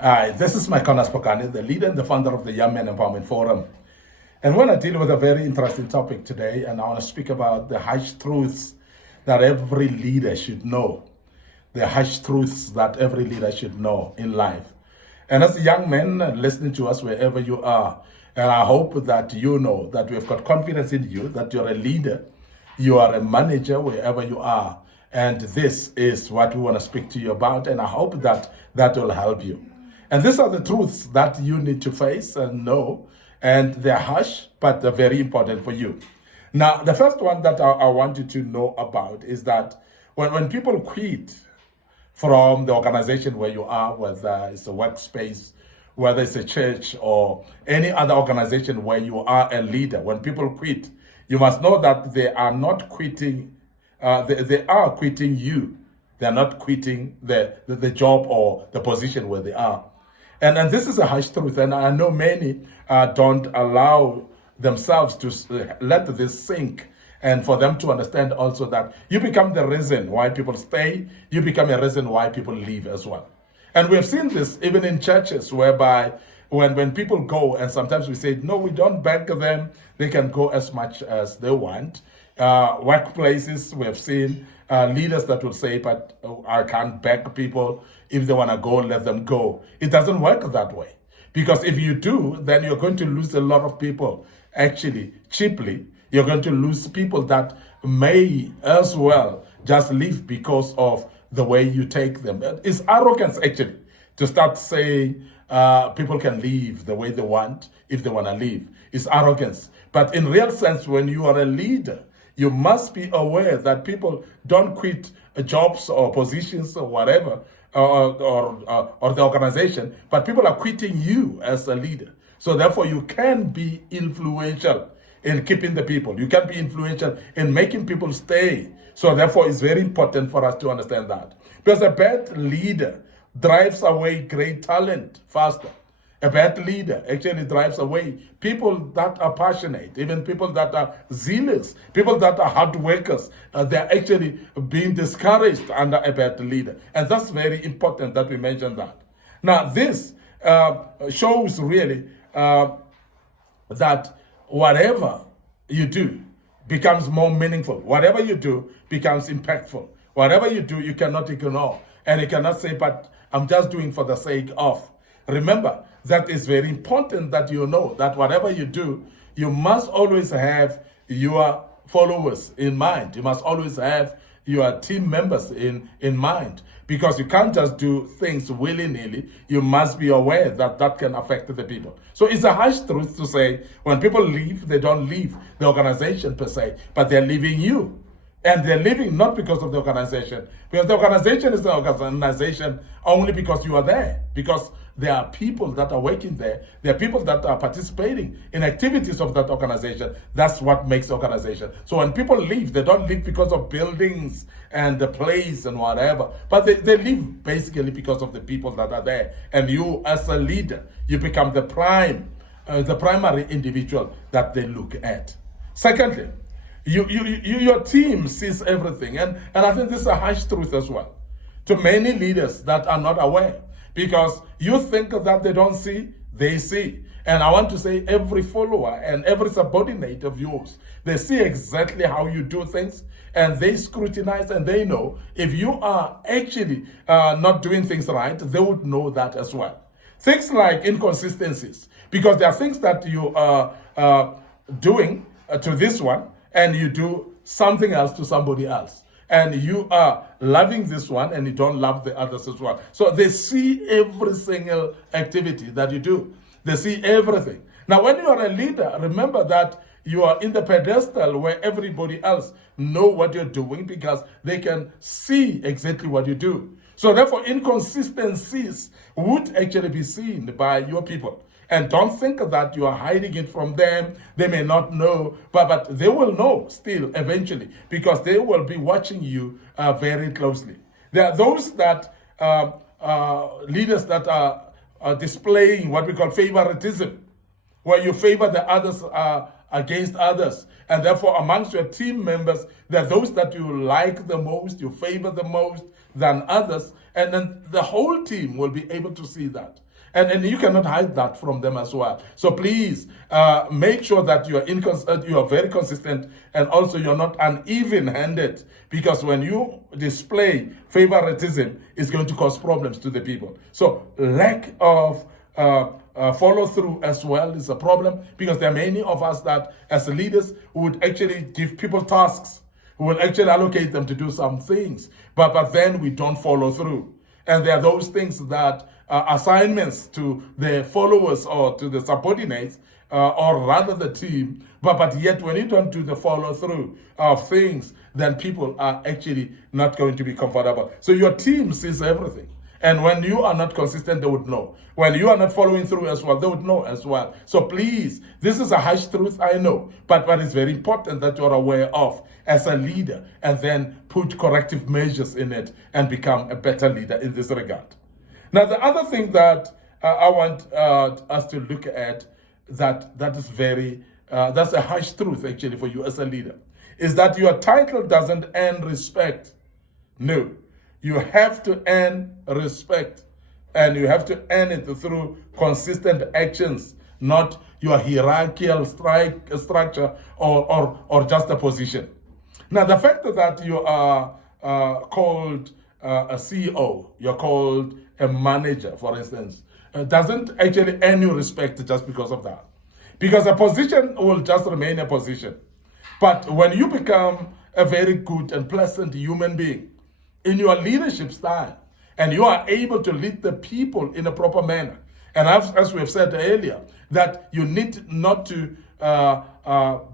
Hi, this is Micornus Phokane, the leader and the founder of the Young Men Empowerment Forum. And we're going to deal with a very interesting topic today, and I want to speak about the harsh truths that every leader should know. The harsh truths that every leader should know in life. And as a young man listening to us wherever you are, and I hope that you know that we've got confidence in you, that you're a leader, you are a manager wherever you are. And this is what we want to speak to you about, and I hope that that will help you. And these are the truths that you need to face and know, and they're harsh, but they're very important for you. Now, the first one that I want you to know about is that when people quit from the organization where you are, whether it's a workspace, whether it's a church or any other organization where you are a leader, when people quit, you must know that they are not quitting, they are quitting you. They're not quitting the job or the position where they are. And this is a harsh truth, and I know many don't allow themselves to let this sink, and for them to understand also that you become the reason why people stay, you become a reason why people leave as well. And we have seen this even in churches, whereby when people go, and sometimes we say, no, we don't beg them, they can go as much as they want. Workplaces, we have seen leaders that will say, but I can't beg people. If they want to go, let them go. It doesn't work that way. Because if you do, then you're going to lose a lot of people, actually, cheaply. You're going to lose people that may as well just leave because of the way you take them. It's arrogance, actually, to start saying people can leave the way they want if they want to leave. It's arrogance. But in real sense, when you are a leader, you must be aware that people don't quit jobs or positions or whatever, or the organization, but people are quitting you as a leader. So therefore, you can be influential in keeping the people. You can be influential in making people stay. So therefore, it's very important for us to understand that. Because a bad leader drives away great talent faster. A bad leader actually drives away people that are passionate, even people that are zealous, people that are hard workers. They're actually being discouraged under a bad leader. And that's very important that we mention that. Now, this shows really that whatever you do becomes more meaningful. Whatever you do becomes impactful. Whatever you do, you cannot ignore. And you cannot say, but I'm just doing for the sake of. Remember, that is very important that you know that whatever you do, you must always have your followers in mind. You must always have your team members in mind, because you can't just do things willy-nilly. You must be aware that that can affect the people. So it's a harsh truth to say when people leave, they don't leave the organization per se, but they're leaving you. And they're leaving not because of the organization, because the organization is an organization only because you are there, because there are people that are working there. There are people that are participating in activities of that organization. That's what makes the organization. So when people leave, they don't leave because of buildings and the place and whatever, but they leave basically because of the people that are there. And you, as a leader, you become the primary individual that they look at. Secondly, your team sees everything. And I think this is a harsh truth as well to many leaders that are not aware, because you think that they don't see, they see. And I want to say every follower and every subordinate of yours, they see exactly how you do things, and they scrutinize, and they know if you are actually not doing things right, they would know that as well. Things like inconsistencies, because there are things that you are doing to this one, and you do something else to somebody else. And you are loving this one and you don't love the others as well. So they see every single activity that you do. They see everything. Now, when you are a leader, remember that you are in the pedestal where everybody else know what you're doing, because they can see exactly what you do. So therefore, inconsistencies would actually be seen by your people. And don't think that you are hiding it from them. They may not know, but they will know still eventually, because they will be watching you very closely. There are those that leaders that are displaying what we call favoritism, where you favor the others against others. And therefore, amongst your team members, there are those that you like the most, you favor the most, than others, and then the whole team will be able to see that. And you cannot hide that from them as well. So please make sure that you are very consistent, and also you're not uneven-handed, because when you display favoritism, it's going to cause problems to the people. So lack of follow through as well is a problem, because there are many of us that as leaders would actually give people tasks, who will actually allocate them to do some things, but then we don't follow through. And there are those things that assignments to the followers or to the subordinates, or rather the team, but yet when you don't do the follow through of things, then people are actually not going to be comfortable. So your team sees everything. And when you are not consistent, they would know. When you are not following through as well, they would know as well. So please, this is a harsh truth, I know, but it's very important that you're aware of as a leader, and then put corrective measures in it and become a better leader in this regard. Now, the other thing that I want us to look at, that is very, that's a harsh truth actually for you as a leader, is that your title doesn't earn respect. No. You have to earn respect, and you have to earn it through consistent actions, not your hierarchical structure or just a position. Now, the fact that you are called a CEO, you're called a manager, for instance, doesn't actually earn you respect just because of that. Because a position will just remain a position. But when you become a very good and pleasant human being, in your leadership style, and you are able to lead the people in a proper manner. And as we have said earlier, that you need not to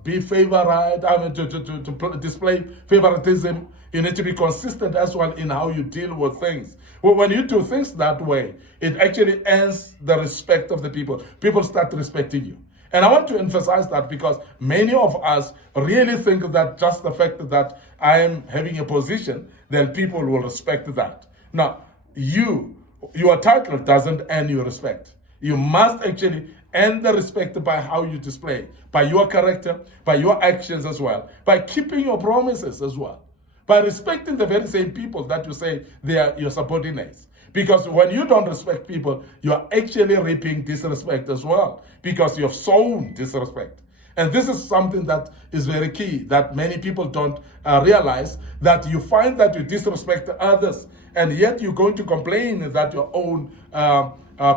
be favored, to display favoritism. You need to be consistent as well in how you deal with things. Well, when you do things that way, it actually earns the respect of the people. People start respecting you. And I want to emphasize that, because many of us really think that just the fact that I am having a position, then people will respect that. Now, your title doesn't earn you respect. You must actually earn the respect by how you display, by your character, by your actions as well, by keeping your promises as well, by respecting the very same people that you say they are your subordinates. Because when you don't respect people, you are actually reaping disrespect as well, because you have sown disrespect. And this is something that is very key, that many people don't realize, that you find that you disrespect others, and yet you're going to complain that your own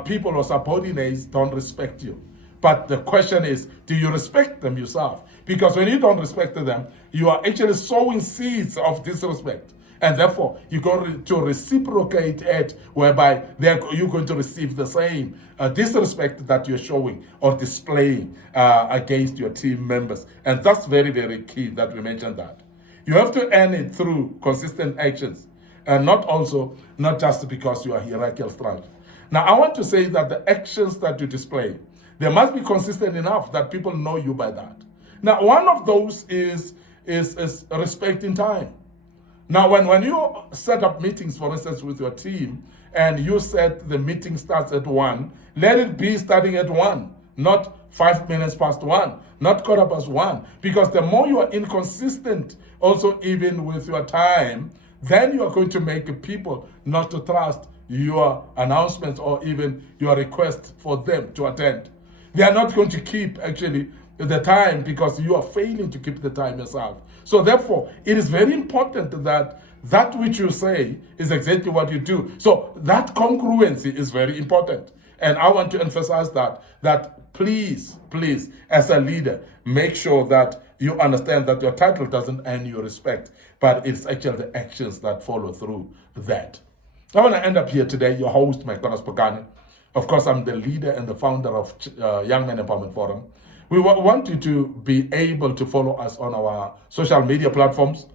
people or subordinates don't respect you. But the question is, do you respect them yourself? Because when you don't respect them, you are actually sowing seeds of disrespect. And therefore, you're going to reciprocate it, whereby you're going to receive the same disrespect that you're showing or displaying against your team members. And that's very, very key that we mentioned that. You have to earn it through consistent actions, and not just because you are hierarchical structure. Now, I want to say that the actions that you display, they must be consistent enough that people know you by that. Now, one of those is respecting time. Now, when you set up meetings, for instance, with your team, and you said the meeting starts at 1, let it be starting at 1, not 5 minutes past 1, not 1:15, because the more you are inconsistent, also even with your time, then you are going to make people not to trust your announcements or even your request for them to attend. They are not going to keep actually the time, because you are failing to keep the time yourself. So therefore, it is very important that that which you say is exactly what you do. So that congruency is very important. And I want to emphasize that please, as a leader, make sure that you understand that your title doesn't earn you respect, but it's actually the actions that follow through that. I want to end up here today, your host, Micornus Phokane. Of course, I'm the leader and the founder of Young Men Empowerment Forum. We want you to be able to follow us on our social media platforms,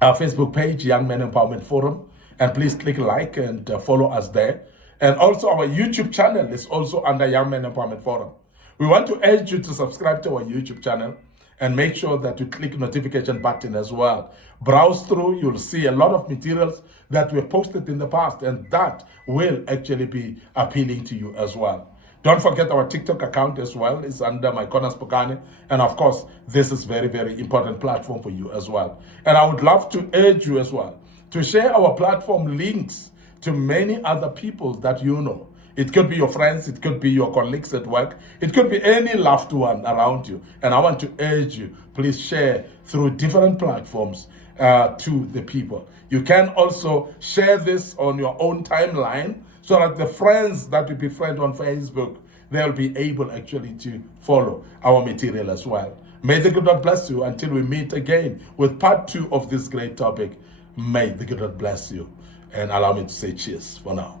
our Facebook page, Young Men Empowerment Forum, and please click like and follow us there. And also our YouTube channel is also under Young Men Empowerment Forum. We want to urge you to subscribe to our YouTube channel and make sure that you click notification button as well. Browse through, you'll see a lot of materials that we've posted in the past, and that will actually be appealing to you as well. Don't forget our TikTok account as well. It's under Micornus Phokane. And of course, this is very, very important platform for you as well. And I would love to urge you as well to share our platform links to many other people that you know. It could be your friends, it could be your colleagues at work, it could be any loved one around you. And I want to urge you, please share through different platforms to the people. You can also share this on your own timeline so that the friends that you befriend on Facebook, they'll be able actually to follow our material as well. May the good Lord bless you until we meet again with part 2 of this great topic. May the good Lord bless you. And allow me to say cheers for now.